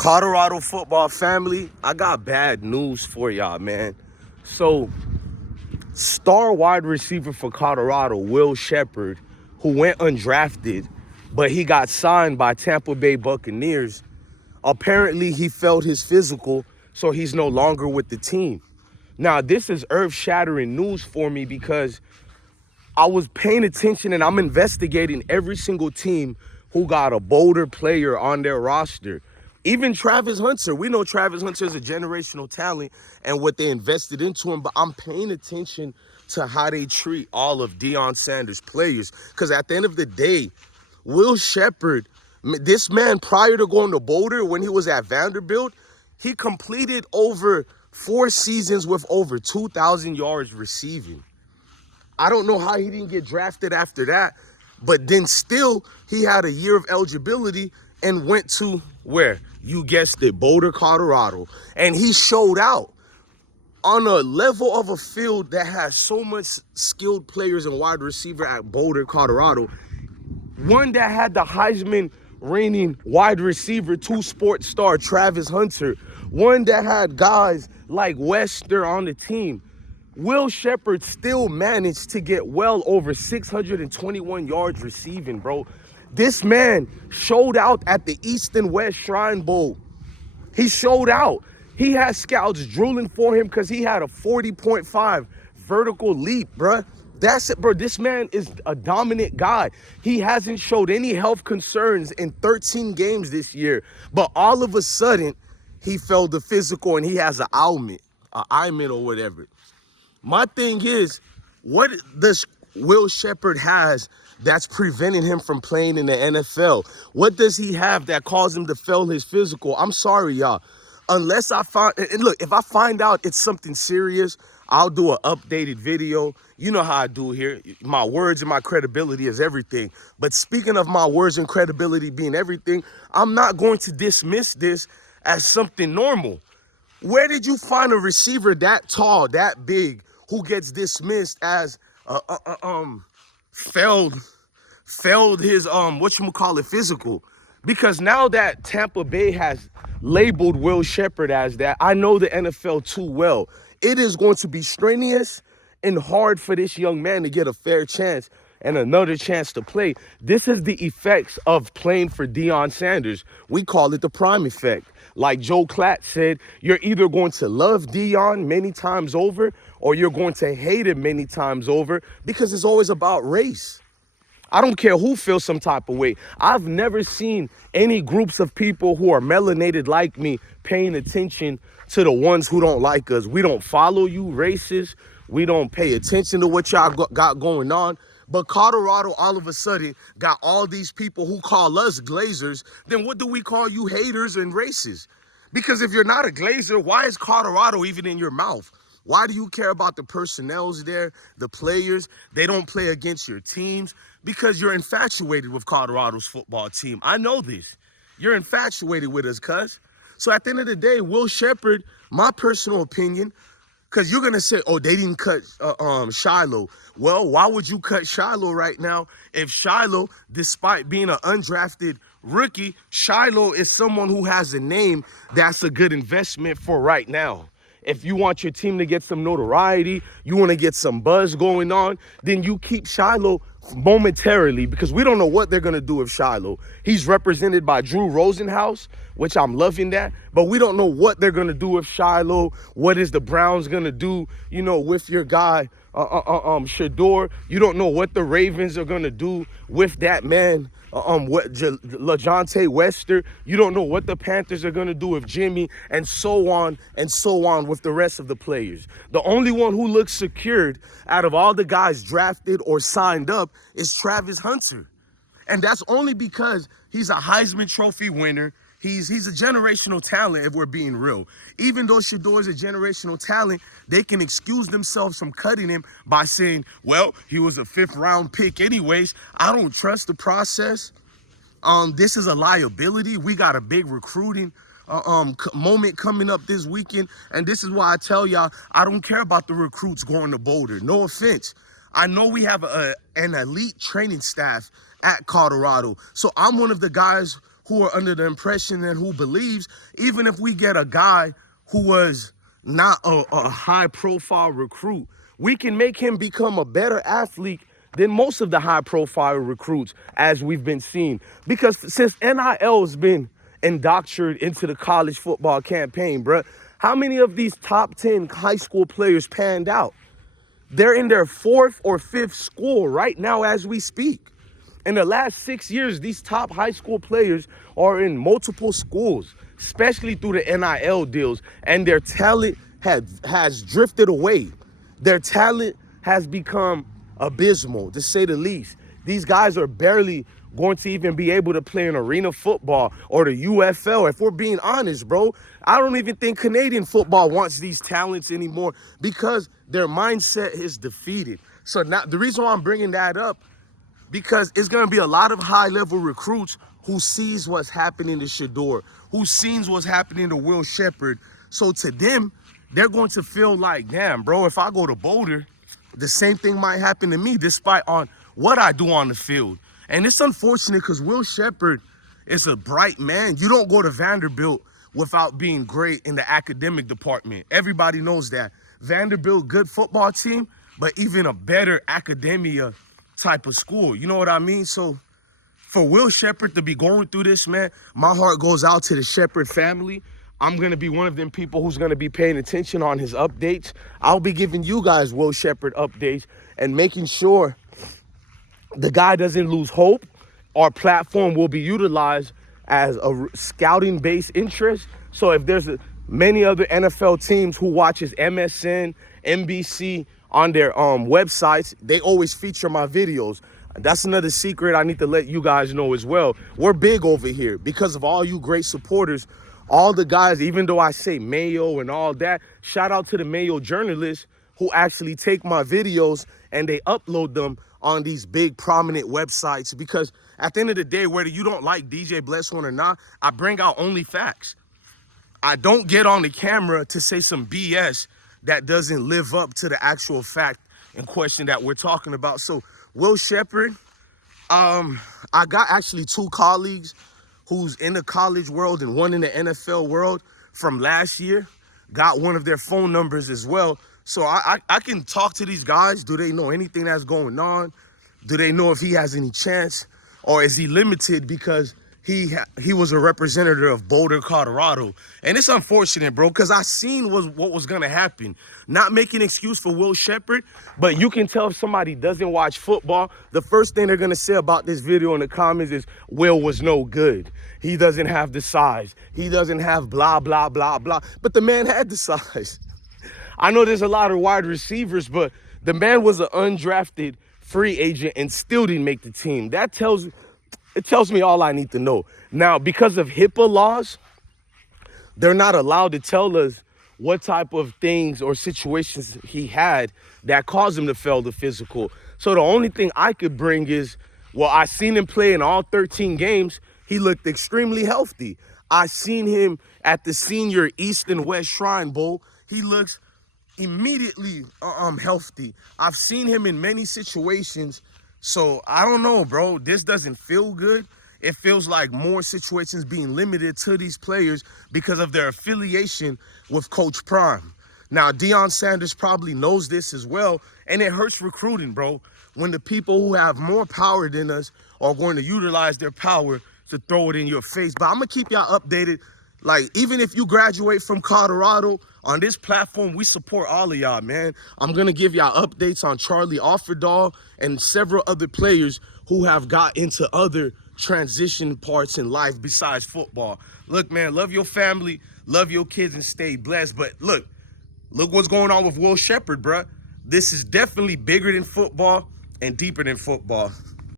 Colorado football family, I got bad news for y'all, man. So, star wide receiver for Colorado, Will Sheppard, who went undrafted, but he got signed by Tampa Bay Buccaneers. Apparently, he failed his physical, so he's no longer with the team. Now, this is earth-shattering news for me because I was paying attention and I'm investigating every single team who got a Boulder player on their roster. Even Travis Hunter. We know Travis Hunter is a generational talent and what they invested into him, but I'm paying attention to how they treat all of Deion Sanders' players. Because at the end of the day, Will Sheppard, this man prior to going to Boulder when he was at Vanderbilt, he completed over 4 seasons with over 2,000 yards receiving. I don't know how he didn't get drafted after that, but then still he had a year of eligibility and went to where? You guessed it, Boulder, Colorado. And he showed out on a level of a field that has so much skilled players and wide receiver at Boulder, Colorado. One that had the Heisman reigning wide receiver, 2 sports star, Travis Hunter. One that had guys like Wester on the team. Will Sheppard still managed to get well over 621 yards receiving, bro. This man showed out at the East and West Shrine Bowl. He showed out. He had scouts drooling for him because he had a 40.5 vertical leap, bruh. That's it, bro. This man is a dominant guy. He hasn't showed any health concerns in 13 games this year. But all of a sudden, he failed the physical and he has an ailment or whatever. My thing is, what does Will Sheppard has that's preventing him from playing in the NFL? What does he have that caused him to fail his physical? I'm sorry, y'all. Unless I find, and look, if I find out it's something serious, I'll do an updated video. You know how I do here. My words and my credibility is everything. But speaking of my words and credibility being everything, I'm not going to dismiss this as something normal. Where did you find a receiver that tall, that big, who gets dismissed as failed his physical? Because now that Tampa Bay has labeled Will Sheppard as that, I know the NFL too well. It is going to be strenuous and hard for this young man to get a fair chance and another chance to play. This is the effects of playing for Deion Sanders. We call it the prime effect. Like Joe Klatt said, you're either going to love Deion many times over or you're going to hate him many times over because it's always about race. I don't care who feels some type of way. I've never seen any groups of people who are melanated like me paying attention to the ones who don't like us. We don't follow you, racist. We don't pay attention to what y'all got going on. But Colorado all of a sudden got all these people who call us Glazers. Then what do we call you, haters and racists? Because if you're not a Glazer, why is Colorado even in your mouth? Why do you care about the personnels there, the players? They don't play against your teams because you're infatuated with Colorado's football team. I know this. You're infatuated with us, cuz. So at the end of the day, Will Sheppard, my personal opinion, because you're going to say, oh, they didn't cut Shiloh. Well, why would you cut Shiloh right now if Shiloh, despite being an undrafted rookie, Shiloh is someone who has a name that's a good investment for right now? If you want your team to get some notoriety, you want to get some buzz going on, then you keep Shiloh momentarily because we don't know what they're going to do with Shiloh. He's represented by Drew Rosenhaus, which I'm loving that, but we don't know what they're going to do with Shiloh. What is the Browns going to do, with your guy, Shador? You don't know what the Ravens are going to do with that man, LaJohntay Wester. You don't know what the Panthers are going to do with Jimmy, and so on with the rest of the players. The only one who looks secured out of all the guys drafted or signed up is Travis Hunter. And that's only because he's a Heisman Trophy winner. He's a generational talent, if we're being real. Even though Shador's a generational talent, they can excuse themselves from cutting him by saying, well, he was a 5th-round pick anyways. I don't trust the process. This is a liability. We got a big recruiting moment coming up this weekend. And this is why I tell y'all, I don't care about the recruits going to Boulder. No offense. I know we have an elite training staff at Colorado. So I'm one of the guys who are under the impression and who believes, even if we get a guy who was not a high-profile recruit, we can make him become a better athlete than most of the high-profile recruits, as we've been seeing. Because since NIL has been indoctrinated into the college football campaign, bruh, how many of these top 10 high school players panned out? They're in their 4th or 5th school right now as we speak. In the last 6 years, these top high school players are in multiple schools, especially through the NIL deals, and their talent has drifted away. Their talent has become abysmal, to say the least. These guys are barely going to even be able to play in arena football or the UFL. If we're being honest, bro, I don't even think Canadian football wants these talents anymore because their mindset is defeated. So now the reason why I'm bringing that up, because it's going to be a lot of high-level recruits who sees what's happening to Shedeur, who sees what's happening to Will Sheppard. So to them, they're going to feel like, damn, bro, if I go to Boulder, the same thing might happen to me despite on what I do on the field. And it's unfortunate because Will Sheppard is a bright man. You don't go to Vanderbilt without being great in the academic department. Everybody knows that. Vanderbilt, good football team, but even a better academia type of school. You know what I mean? So for Will Sheppard to be going through this, man, my heart goes out to the Sheppard family. I'm going to be one of them people who's going to be paying attention on his updates. I'll be giving you guys Will Sheppard updates and making sure the guy doesn't lose hope. Our platform will be utilized as a scouting-based interest. So if there's many other NFL teams who watches MSN, NBC on their websites, they always feature my videos. That's another secret I need to let you guys know as well. We're big over here because of all you great supporters. All the guys, even though I say Mayo and all that, shout out to the Mayo journalists who actually take my videos and they upload them on these big prominent websites, because at the end of the day, whether you don't like DJ Bless One or not, I bring out only facts. I don't get on the camera to say some BS that doesn't live up to the actual fact in question that we're talking about. So Will Sheppard, I got actually 2 colleagues who's in the college world and one in the NFL world from last year. Got one of their phone numbers as well. So I can talk to these guys. Do they know anything that's going on? Do they know if he has any chance? Or is he limited because he was a representative of Boulder, Colorado? And it's unfortunate, bro, because I seen what was going to happen. Not making an excuse for Will Sheppard, but you can tell if somebody doesn't watch football, the first thing they're going to say about this video in the comments is, Will was no good. He doesn't have the size. He doesn't have blah, blah, blah, blah. But the man had the size. I know there's a lot of wide receivers, but the man was an undrafted free agent and still didn't make the team. It tells me all I need to know. Now, because of HIPAA laws, they're not allowed to tell us what type of things or situations he had that caused him to fail the physical. So the only thing I could bring is, well, I seen him play in all 13 games. He looked extremely healthy. I seen him at the senior East and West Shrine Bowl. He looks immediately healthy. I've seen him in many situations. So I don't know, bro. This doesn't feel good. It feels like more situations being limited to these players because of their affiliation with Coach Prime. Now, Deion Sanders probably knows this as well, and it hurts recruiting, bro, when the people who have more power than us are going to utilize their power to throw it in your face. But I'm going to keep y'all updated. Like, even if you graduate from Colorado, on this platform, we support all of y'all, man. I'm going to give y'all updates on Charlie Offerdahl and several other players who have got into other transition parts in life besides football. Look, man, love your family, love your kids, and stay blessed. But look what's going on with Will Sheppard, bruh. This is definitely bigger than football and deeper than football.